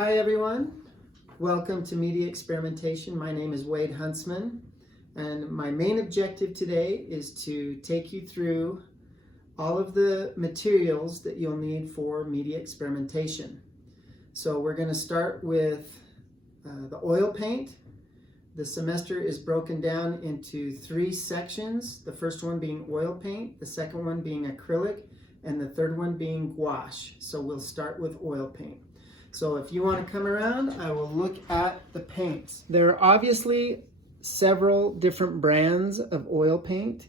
Hi everyone, welcome to Media Experimentation. My name is Wade Huntsman, and my main objective today is to take you through all of the materials that you'll need for media experimentation. So we're going to start with the oil paint. The semester is broken down into 3 sections, the first one being oil paint, the second one being acrylic, and the third one being gouache. So we'll start with oil paint. So if you want to come around, I will look at the paints. There are obviously several different brands of oil paint.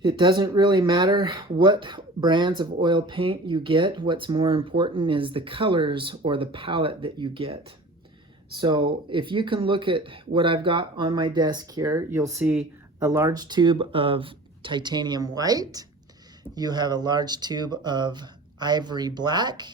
It doesn't really matter what brands of oil paint you get. What's more important is the colors or the palette that you get. So if you can look at what I've got on my desk here, you'll see a large tube of titanium white. You have a large tube of ivory black.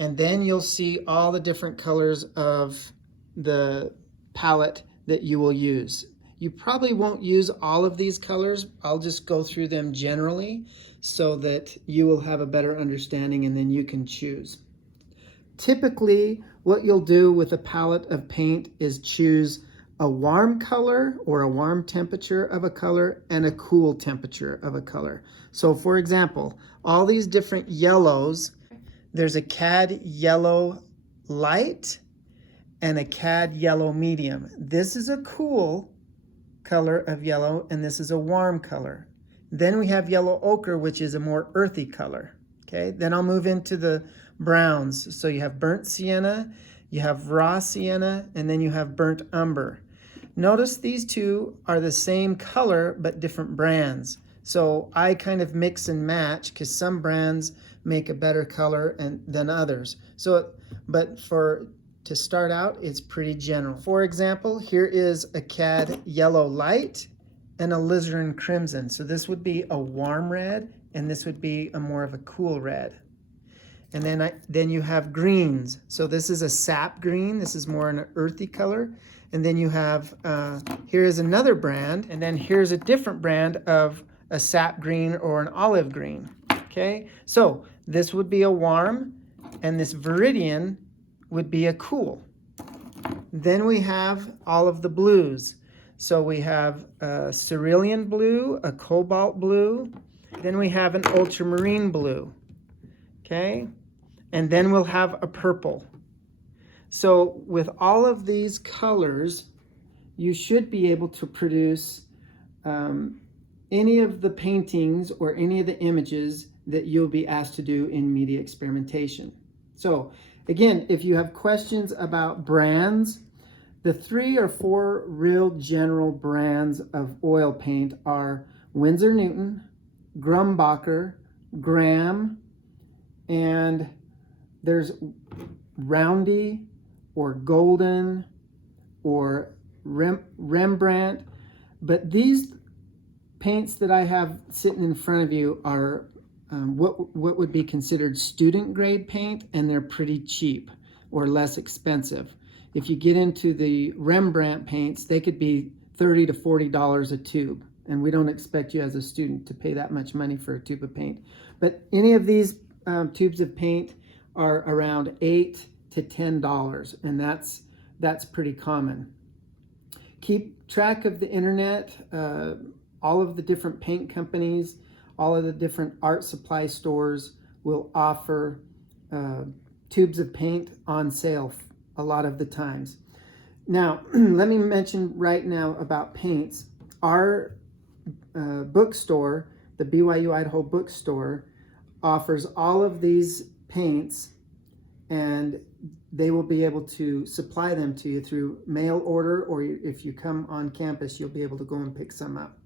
And then you'll see all the different colors of the palette that you will use. You probably won't use all of these colors. I'll just go through them generally so that you will have a better understanding and then you can choose. Typically, what you'll do with a palette of paint is choose a warm color or a warm temperature of a color and a cool temperature of a color. So for example, all these different yellows, there's a cad yellow light and a cad yellow medium. This is a cool color of yellow and this is a warm color. Then we have yellow ochre, which is a more earthy color. Okay, then I'll move into the browns. So you have burnt sienna, you have raw sienna, and then you have burnt umber. Notice these two are the same color but different brands. So I kind of mix and match because some brands make a better color than others. But to start out, it's pretty general. For example, here is a cad yellow light and a alizarin crimson. So this would be a warm red and this would be a more of a cool red. And then you have greens. So this is a sap green. This is more an earthy color. And then you have, here is another brand. And then here's a different brand of a sap green or an olive green. Okay, so this would be a warm and this viridian would be a cool. Then we have all of the blues. So we have a cerulean blue, a cobalt blue, then we have an ultramarine blue. Okay, and then we'll have a purple. So with all of these colors, you should be able to produce any of the paintings or any of the images that you'll be asked to do in media experimentation. So again, if you have questions about brands, the 3 or 4 real general brands of oil paint are Winsor Newton, Grumbacher, Graham, and there's Roundy or Golden or Rembrandt. But these paints that I have sitting in front of you are what would be considered student grade paint, and they're pretty cheap or less expensive. If you get into the Rembrandt paints, they could be $30 to $40 a tube, and we don't expect you as a student to pay that much money for a tube of paint. But any of these tubes of paint are around $8 to $10, and that's pretty common. Keep track of the internet. All of the different paint companies, all of the different art supply stores will offer tubes of paint on sale a lot of the times. Now, let me mention right now about paints. Our bookstore, the BYU Idaho bookstore, offers all of these paints, and they will be able to supply them to you through mail order, or if you come on campus, you'll be able to go and pick some up.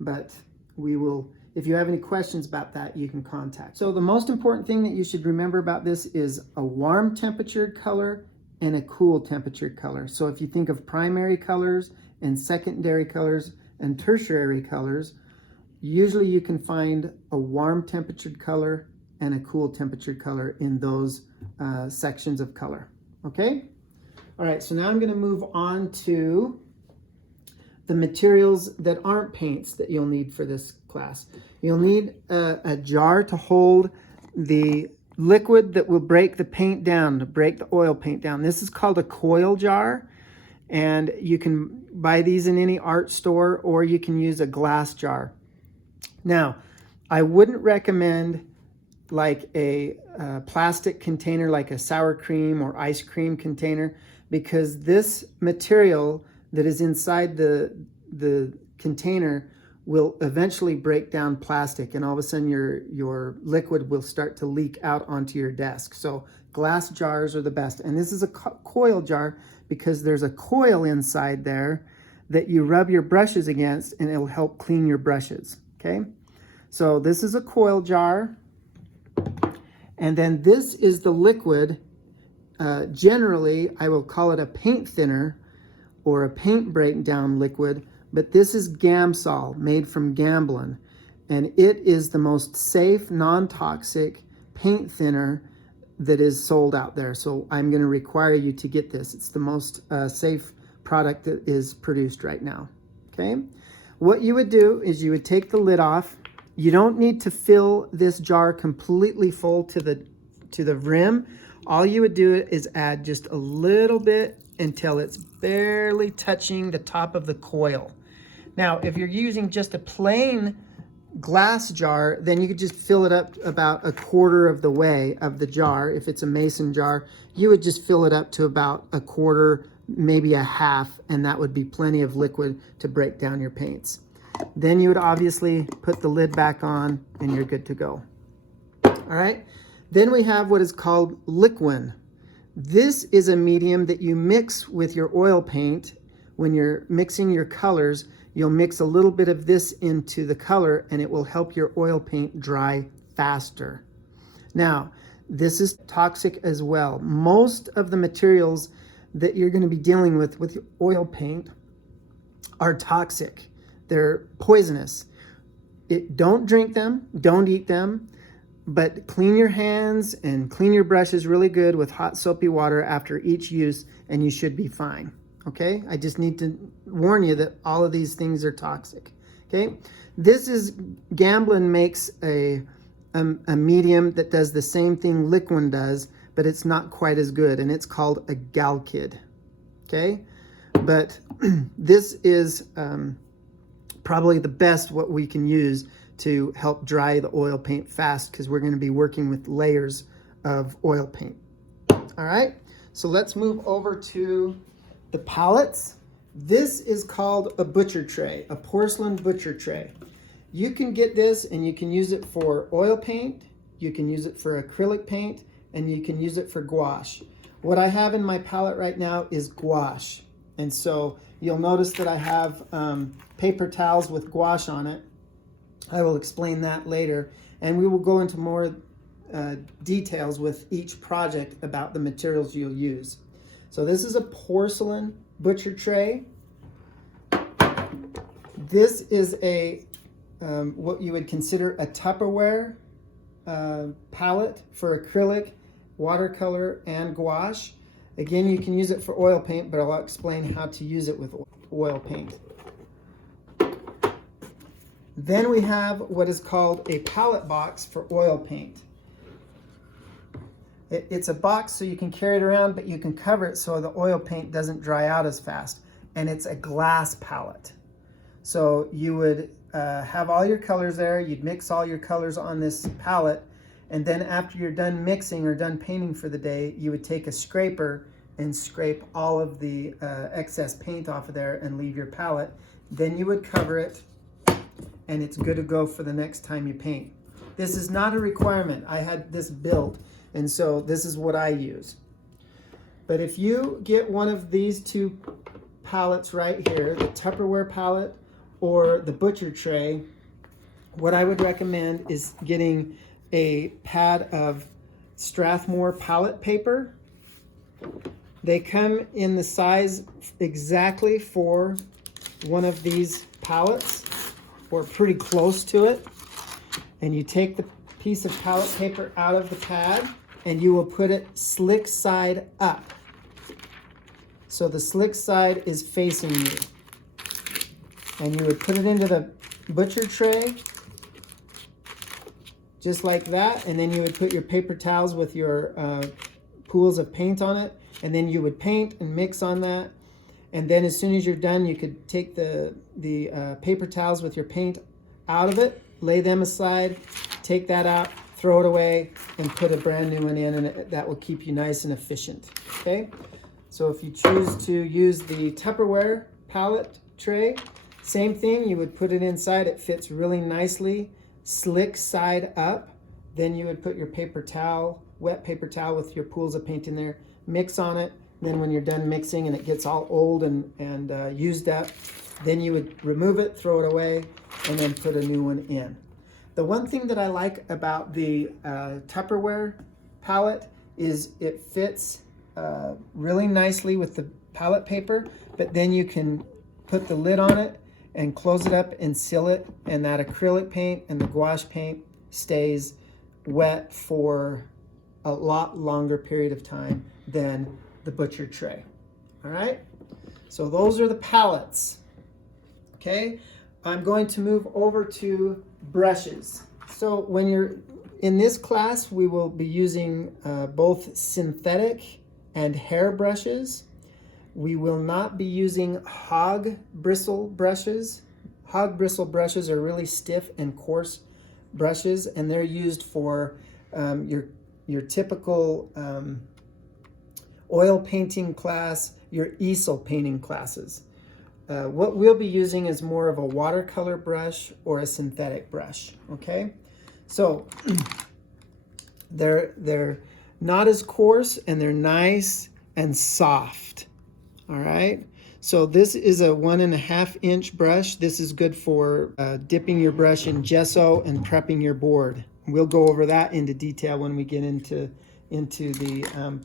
But we will, if you have any questions about that, you can contact. So the most important thing that you should remember about this is a warm temperatured color and a cool temperatured color. So if you think of primary colors and secondary colors and tertiary colors, usually you can find a warm temperatured color and a cool temperatured color in those sections of color. Okay? All right, so now I'm going to move on to the materials that aren't paints that you'll need for this class. You'll need a jar to hold the liquid that will break the paint down, to break the oil paint down. This is called a coil jar, and you can buy these in any art store, or you can use a glass jar. Now, I wouldn't recommend like a plastic container, like a sour cream or ice cream container, because this material that is inside the container will eventually break down plastic, and all of a sudden your liquid will start to leak out onto your desk. So glass jars are the best. And this is a coil jar because there's a coil inside there that you rub your brushes against, and it'll help clean your brushes. Okay, so this is a coil jar, and then this is the liquid. Generally I will call it a paint thinner or a paint breakdown liquid, but this is Gamsol, made from Gamblin, and it is the most safe, non-toxic paint thinner that is sold out there. So I'm going to require you to get this. It's the most safe product that is produced right now. Okay, what you would do is you would take the lid off. You don't need to fill this jar completely full to the rim. All you would do is add just a little bit until it's barely touching the top of the coil. Now, if you're using just a plain glass jar, then you could just fill it up about a quarter of the way of the jar. If it's a mason jar, you would just fill it up to about a quarter, maybe a half, and that would be plenty of liquid to break down your paints. Then you would obviously put the lid back on and you're good to go. All right, then we have what is called liquid. This is a medium that you mix with your oil paint. When you're mixing your colors, you'll mix a little bit of this into the color, and it will help your oil paint dry faster. Now, this is toxic as well. Most of the materials that you're going to be dealing with your oil paint are toxic. They're poisonous. Don't drink them, don't eat them, but clean your hands and clean your brushes really good with hot soapy water after each use, and you should be fine. Okay, I just need to warn you that all of these things are toxic. Okay, this is Gamblin makes a medium that does the same thing Liquid does, but it's not quite as good, and it's called a Galkid. Okay, but this is probably the best what we can use to help dry the oil paint fast, because we're going to be working with layers of oil paint. All right, so let's move over to the palettes. This is called a butcher tray, a porcelain butcher tray. You can get this and you can use it for oil paint, you can use it for acrylic paint, and you can use it for gouache. What I have in my palette right now is gouache. And so you'll notice that I have paper towels with gouache on it. I will explain that later, and we will go into more details with each project about the materials you'll use. So this is a porcelain butcher tray. This is a what you would consider a Tupperware palette for acrylic, watercolor, and gouache. Again, you can use it for oil paint, but I'll explain how to use it with oil paint. Then we have what is called a palette box for oil paint. It's a box so you can carry it around, but you can cover it so the oil paint doesn't dry out as fast. And it's a glass palette. So you would have all your colors there, you'd mix all your colors on this palette, and then after you're done mixing or done painting for the day, you would take a scraper and scrape all of the excess paint off of there and leave your palette. Then you would cover it, and it's good to go for the next time you paint. This is not a requirement. I had this built, and so this is what I use. But if you get one of these two palettes right here, the Tupperware palette or the butcher tray, what I would recommend is getting a pad of Strathmore palette paper. They come in the size exactly for one of these palettes, or pretty close to it. And you take the piece of palette paper out of the pad, and you will put it slick side up. So the slick side is facing you. And you would put it into the butcher tray, just like that, and then you would put your paper towels with your pools of paint on it, and then you would paint and mix on that. And then as soon as you're done, you could take the paper towels with your paint out of it, lay them aside, take that out, throw it away, and put a brand new one in, and that will keep you nice and efficient. Okay? So if you choose to use the Tupperware palette tray, same thing, you would put it inside. It fits really nicely, slick side up. Then you would put your paper towel, wet paper towel with your pools of paint in there, mix on it. Then when you're done mixing and it gets all old and used up, then you would remove it, throw it away, and then put a new one in. The one thing that I like about the Tupperware palette is it fits really nicely with the palette paper, but then you can put the lid on it and close it up and seal it, and that acrylic paint and the gouache paint stays wet for a lot longer period of time than the butcher tray. All right, so those are the palettes. Okay, I'm going to move over to brushes. So when you're in this class, we will be using both synthetic and hair brushes. We will not be using hog bristle brushes. Hog bristle brushes are really stiff and coarse brushes, and they're used for your typical oil painting class, your easel painting classes. What we'll be using is more of a watercolor brush or a synthetic brush, okay? So they're not as coarse, and they're nice and soft, all right? So this is a 1.5 inch brush. This is good for dipping your brush in gesso and prepping your board. We'll go over that into detail when we get into the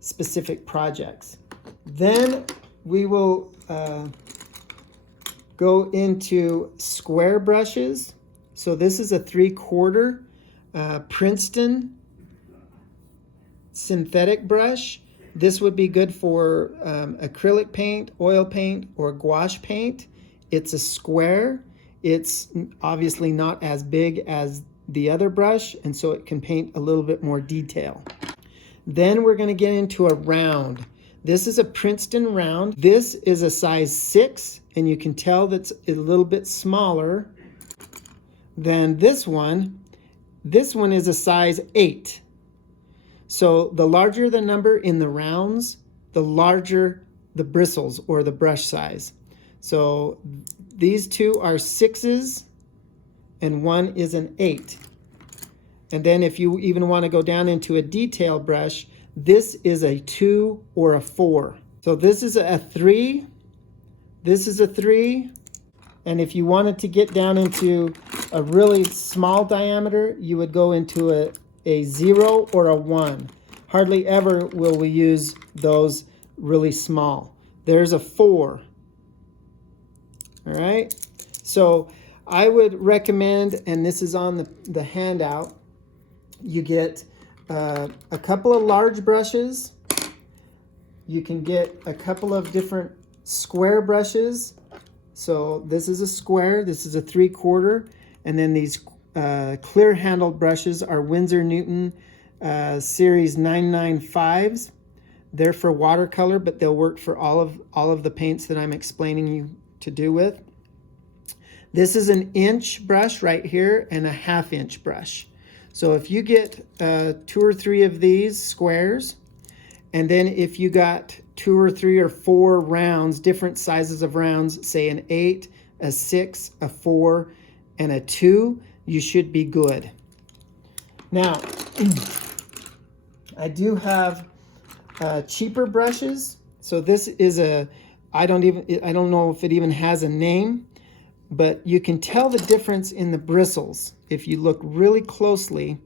specific projects. Then we will go into square brushes. So this is a 3/4 Princeton synthetic brush. This would be good for acrylic paint, oil paint, or gouache paint. It's a square. It's obviously not as big as the other brush, and so it can paint a little bit more detail. Then we're going to get into a round. This is a Princeton round. This is a size 6, and you can tell that's a little bit smaller than this one. This one is a size 8. So the larger the number in the rounds, the larger the bristles or the brush size. So these two are 6s and one is an 8. And then if you even want to go down into a detail brush, this is a 2 or a 4. So this is a 3, this is a 3, and if you wanted to get down into a really small diameter, you would go into a 0 or a 1. Hardly ever will we use those really small. There's a 4. All right, so I would recommend, and this is on the handout, you get a couple of large brushes. You can get a couple of different square brushes. So this is a square, this is a 3/4, and then these clear handled brushes are Winsor Newton series 995s. They're for watercolor, but they'll work for all of the paints that I'm explaining you to do with. This is an inch brush right here and a 1/2 inch brush. So if you get 2 or 3 of these squares, and then if you got 2 or 3 or 4 rounds, different sizes of rounds, say an 8, a 6, a 4, and a 2, you should be good. Now, I do have cheaper brushes. So this is I don't know if it even has a name, but you can tell the difference in the bristles. If you look really closely,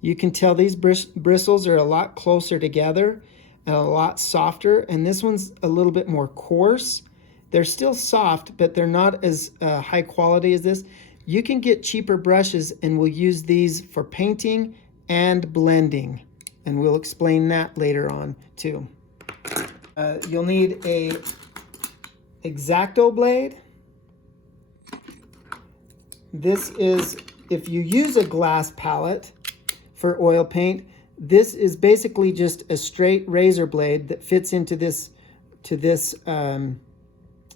you can tell these bristles are a lot closer together and a lot softer, and this one's a little bit more coarse. They're still soft, but they're not as high quality as this. You can get cheaper brushes, and we'll use these for painting and blending, and we'll explain that later on too. You'll need a X-Acto blade. This is if you use a glass palette for oil paint, this is basically just a straight razor blade that fits into this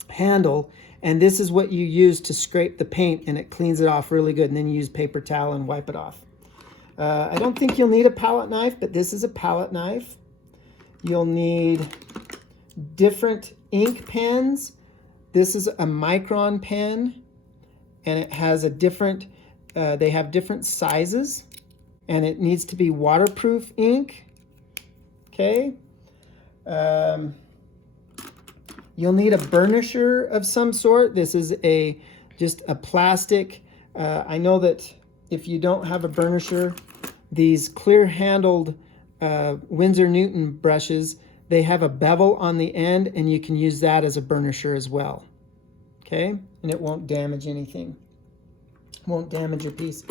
handle, and this is what you use to scrape the paint, and it cleans it off really good, and then you use paper towel and wipe it off. I don't think you'll need a palette knife, but this is a palette knife. You'll need different ink pens. This is a micron pen, and it has a different, they have different sizes, and it needs to be waterproof ink. Okay. You'll need a burnisher of some sort. This is just a plastic. I know that if you don't have a burnisher, these clear-handled Winsor Newton brushes, they have a bevel on the end, and you can use that as a burnisher as well. Okay, and it won't damage anything. Won't damage your piece.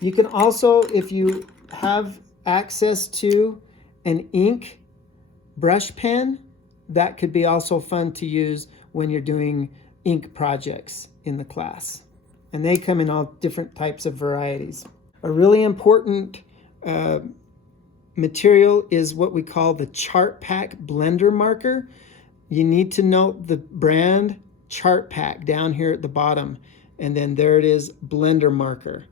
You can also, if you have access to an ink brush pen, that could be also fun to use when you're doing ink projects in the class. And they come in all different types of varieties. A really important material is what we call the Chart Pack blender marker. You need to note the brand Chart Pack down here at the bottom, and then there it is, blender marker.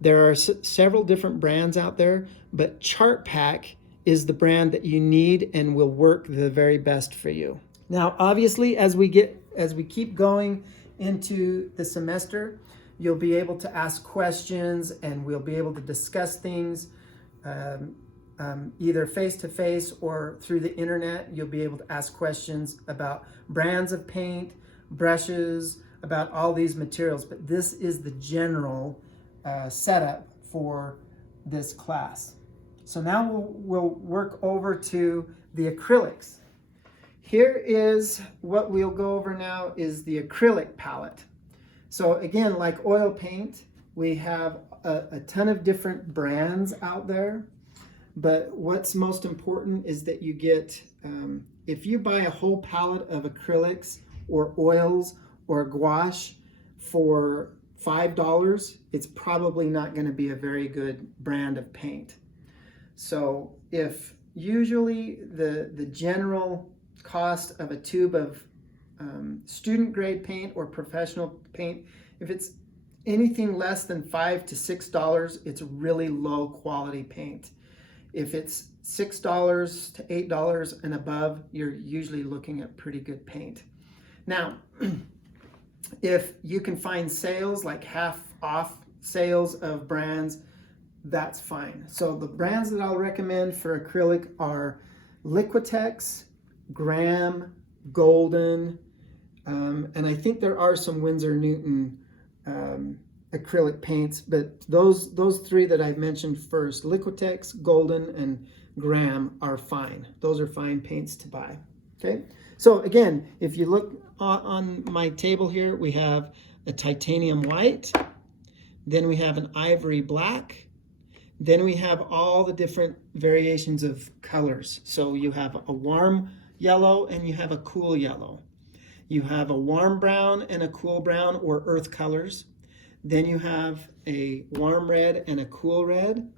There are several different brands out there, but Chart Pack is the brand that you need and will work the very best for you. Now, obviously, as we keep going into the semester, you'll be able to ask questions, and we'll be able to discuss things either face-to-face or through the internet. You'll be able to ask questions about brands of paint, brushes, about all these materials, but this is the general setup for this class. So now we'll work over to the acrylics. Here is what we'll go over now is the acrylic palette. So again, like oil paint, we have a ton of different brands out there, but what's most important is that you get, if you buy a whole palette of acrylics or oils or gouache for $5, it's probably not going to be a very good brand of paint. So if usually the general cost of a tube of student grade paint or professional paint, if it's anything less than $5 to $6, it's really low quality paint. If it's $6 to $8 and above, you're usually looking at pretty good paint. Now, if you can find sales, like half off sales of brands, that's fine. So the brands that I'll recommend for acrylic are Liquitex, Graham, Golden, and I think there are some Winsor Newton acrylic paints, but those three that I mentioned first, Liquitex, Golden, and Graham, are fine. Those are fine paints to buy. Okay, so again, if you look on my table here, we have a titanium white, then we have an ivory black, then we have all the different variations of colors. So you have a warm yellow and you have a cool yellow. You have a warm brown and a cool brown, or earth colors. Then you have a warm red and a cool red,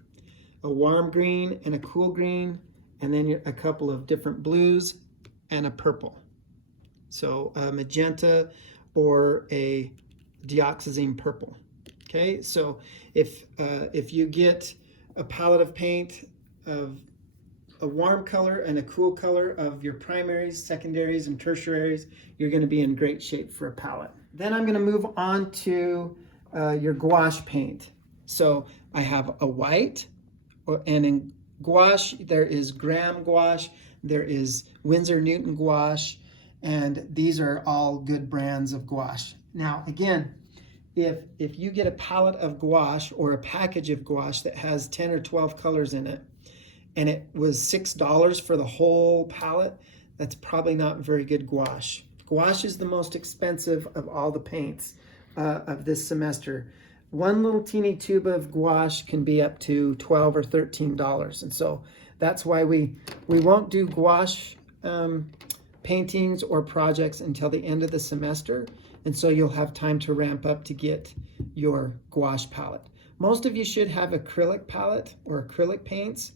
a warm green and a cool green, and then a couple of different blues and a purple. So a magenta or a dioxazine purple. Okay, so if you get a palette of paint of a warm color and a cool color of your primaries, secondaries, and tertiaries, you're going to be in great shape for a palette. Then I'm going to move on to your gouache paint. So I have a white, and in gouache there is Graham gouache, there is Winsor Newton gouache, and these are all good brands of gouache. Now again, if you get a palette of gouache or a package of gouache that has 10 or 12 colors in it, and it was $6 for the whole palette, that's probably not very good gouache. Gouache is the most expensive of all the paints of this semester. One little teeny tube of gouache can be up to $12 or $13, and so that's why we won't do gouache paintings or projects until the end of the semester, and so you'll have time to ramp up to get your gouache palette. Most of you should have acrylic palette or acrylic paints.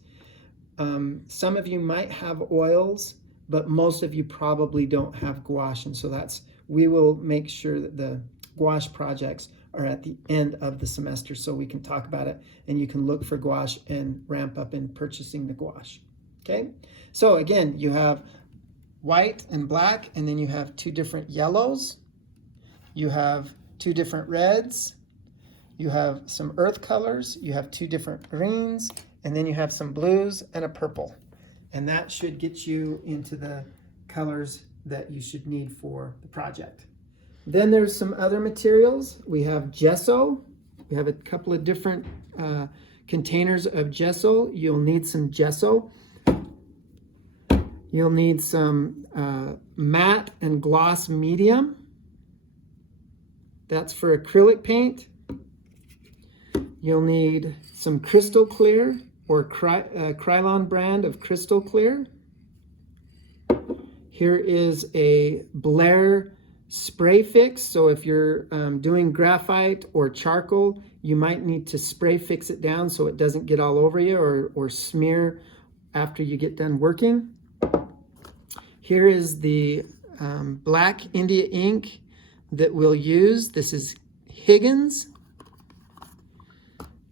Some of you might have oils, but most of you probably don't have gouache, and so we will make sure that the gouache projects are at the end of the semester so we can talk about it and you can look for gouache and ramp up in purchasing the gouache. Okay, so again, you have white and black, and then you have 2 different yellows, you have 2 different reds, you have some earth colors, you have 2 different greens, and then you have some blues and a purple. And that should get you into the colors that you should need for the project. Then there's some other materials. We have gesso. We have a couple of different containers of gesso. You'll need some gesso. You'll need some matte and gloss medium. That's for acrylic paint. You'll need some crystal clear or Krylon brand of crystal clear. Here is a Blair spray fix. So if you're doing graphite or charcoal, you might need to spray fix it down so it doesn't get all over you or smear after you get done working. Here is the black India ink that we'll use. This is Higgins.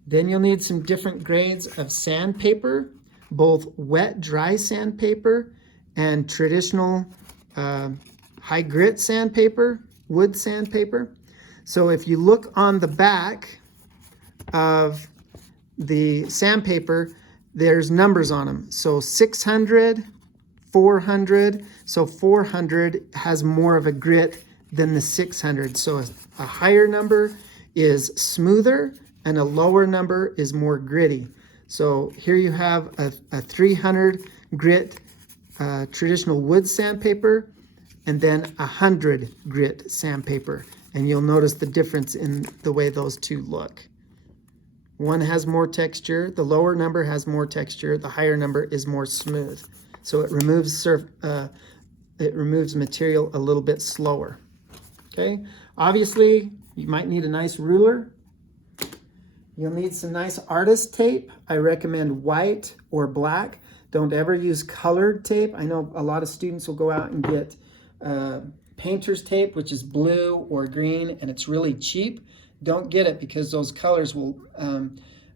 Then you'll need some different grades of sandpaper, both wet dry sandpaper and traditional high grit sandpaper, wood sandpaper. So if you look on the back of the sandpaper, there's numbers on them. So 600, 400. So 400 has more of a grit than the 600. So a higher number is smoother and a lower number is more gritty. So here you have a 300 grit traditional wood sandpaper and then 100 grit sandpaper. And you'll notice the difference in the way those two look. One has more texture, the lower number has more texture, the higher number is more smooth. So it removes material a little bit slower. Okay, obviously you might need a nice ruler. You'll need some nice artist tape. I recommend white or black. Don't ever use colored tape. I know a lot of students will go out and get painter's tape, which is blue or green, and it's really cheap. Don't get it because those colors will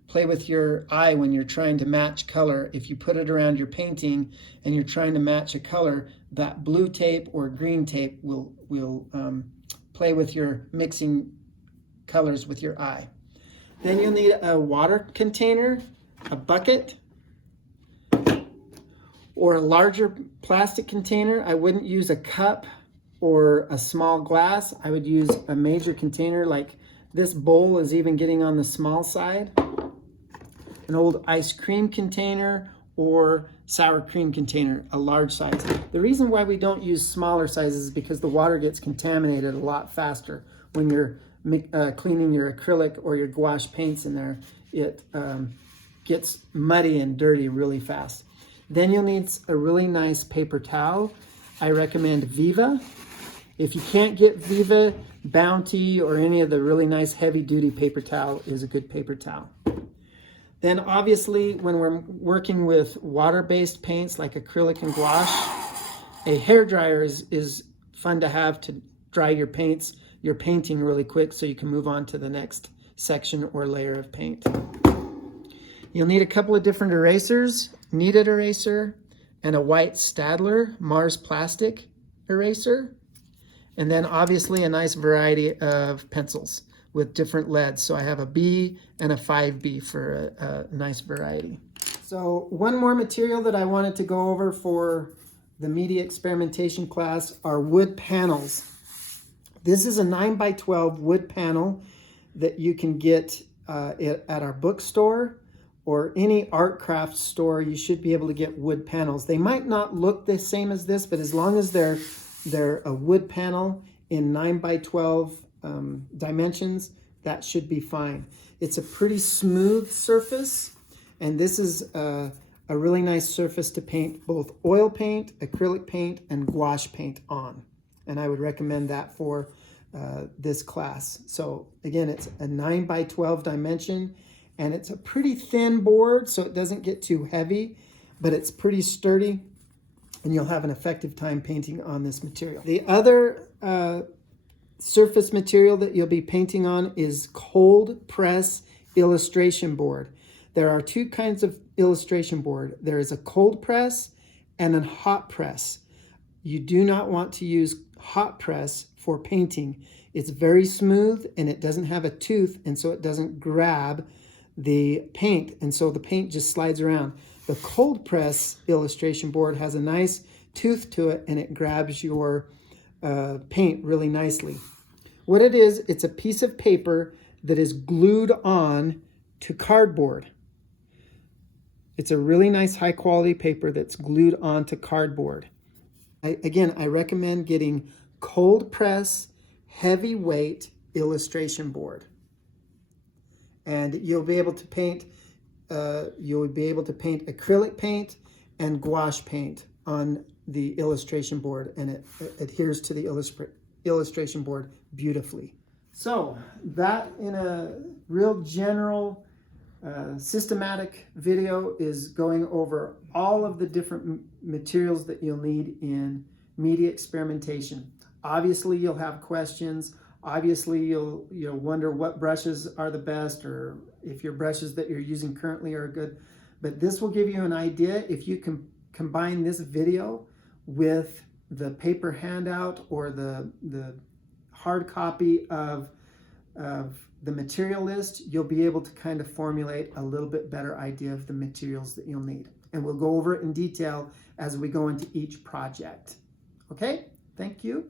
play with your eye when you're trying to match color. If you put it around your painting and you're trying to match a color, that blue tape or green tape will play with your mixing colors with your eye. Then you'll need a water container, a bucket, or a larger plastic container. I wouldn't use a cup or a small glass. I would use a major container. Like this bowl is even getting on the small side. An old ice cream container or sour cream container, a large size. The reason why we don't use smaller sizes is because the water gets contaminated a lot faster when you're cleaning your acrylic or your gouache paints in there. It gets muddy and dirty really fast. Then you'll need a really nice paper towel. I recommend Viva. If you can't get Viva, Bounty or any of the really nice heavy duty paper towel is a good paper towel. Then obviously when we're working with water-based paints like acrylic and gouache, a hairdryer is fun to have to dry your painting really quick so you can move on to the next section or layer of paint. You'll need a couple of different erasers, kneaded eraser and a white Staedtler Mars plastic eraser. And then obviously a nice variety of pencils with different leads. So I have a B and a 5B for a nice variety. So one more material that I wanted to go over for the media experimentation class are wood panels. This is a 9x12 wood panel that you can get at our bookstore or any art craft store. You should be able to get wood panels. They might not look the same as this, but as long as they're a wood panel in 9x12 dimensions, that should be fine. It's a pretty smooth surface, and this is a really nice surface to paint both oil paint, acrylic paint, and gouache paint on. And I would recommend that for this class. So again, it's a 9 by 12 dimension, and it's a pretty thin board, so it doesn't get too heavy, but it's pretty sturdy, and you'll have an effective time painting on this material. The other surface material that you'll be painting on is cold press illustration board. There are two kinds of illustration board. There is a cold press and a hot press. You do not want to use hot press for painting. It's very smooth and it doesn't have a tooth, and so it doesn't grab the paint, and so the paint just slides around. The cold press illustration board has a nice tooth to it, and it grabs your paint really nicely. What it is, it's a piece of paper that is glued on to cardboard. It's a really nice high quality paper that's glued onto cardboard. I recommend getting cold press heavyweight illustration board, and you'll be able to paint acrylic paint and gouache paint on the illustration board, and it adheres to the illustration board beautifully. So that, in a real general systematic video, is going over all of the different materials that you'll need in media experimentation. Obviously you'll have questions. Obviously you'll wonder what brushes are the best, or if your brushes that you're using currently are good. But this will give you an idea. If you can combine this video with the paper handout or the hard copy of the material list, you'll be able to kind of formulate a little bit better idea of the materials that you'll need. And we'll go over it in detail as we go into each project. Okay, thank you.